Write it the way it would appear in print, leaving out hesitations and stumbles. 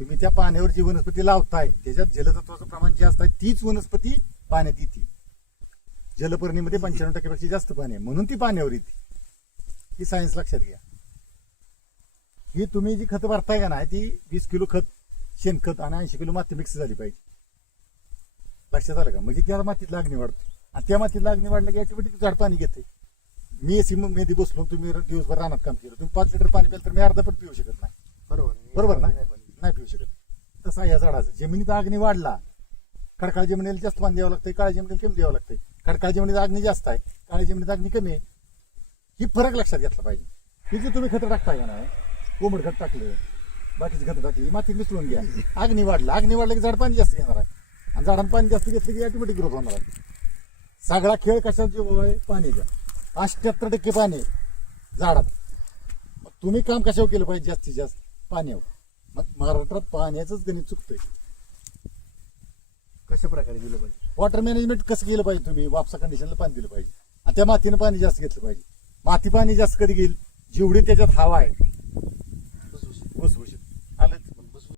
तुम्ही त्या पाण्यावर जी वनस्पती लावताय त्याच्यात जलतत्वाचं प्रमाण जास्त आहे, तीच वनस्पती पाण्यात येते. जलपर्णीमध्ये 95% जास्त पाणी आहे म्हणून ती पाण्यावर येते. ही सायन्स लक्षात घ्या. ही तुम्ही जी खत भरताय का नाही ती 20 किलो खत शेणखत आणि 80 किलो माती मिक्स झाली पाहिजे. लक्षात आलं का? म्हणजे त्या मातीत लागणी वाढते आणि त्या मातीत लागणी वाढलं की ऑटोमॅटिक झाड पाणी घेते. मी एसी मध्ये बसलो, तुम्ही दिवसभर रानात काम केलं, तुम्ही 5 लिटर पाणी प्याल तर मी अर्धा पण पिऊ शकत नाही. बरोबर ना? नाही पिऊ शकत. तसा या झाडाचं जमिनीत अग्नी वाढला, खडकाळ जमिनीला जास्त पाणी द्यावं लागतंय, काळ्या जमिनीला कमी द्यावं लागतंय. खडकाळ जमिनीत अग्नी जास्त आहे, काळ्या जमिनीत अग्नी कमी आहे. ही फरक लक्षात घेतला पाहिजे. ही जे तुम्ही खतं टाकताय का नाही, कोंबड खत टाकलं, बाकीची खतं टाकली, माती मिसळून घ्या, अग्नी वाढला की झाड पाणी जास्त घेणार आहे आणि झाडांना पाणी जास्त घेतलं की ऑटोमॅटिक ग्रोथ होणार आहे. सगळा खेळ कशात जो आहे पाण्याचा. 78% पाणी आहे झाडात. मग तुम्ही काम कशावर केलं पाहिजे? जास्तीत जास्त पाण्यावर. मग महाराष्ट्रात पाण्याचंच गणित चुकतंय. कशा प्रकारे दिलं पाहिजे? वॉटर मॅनेजमेंट कसं केलं पाहिजे? तुम्ही वापसा कंडिशनला पाणी दिलं पाहिजे आणि त्या मातीनं पाणी जास्त घेतलं पाहिजे. माती पाणी जास्त कधी घेईल? जेवढी त्याच्यात हवा आहे भुसभुशीत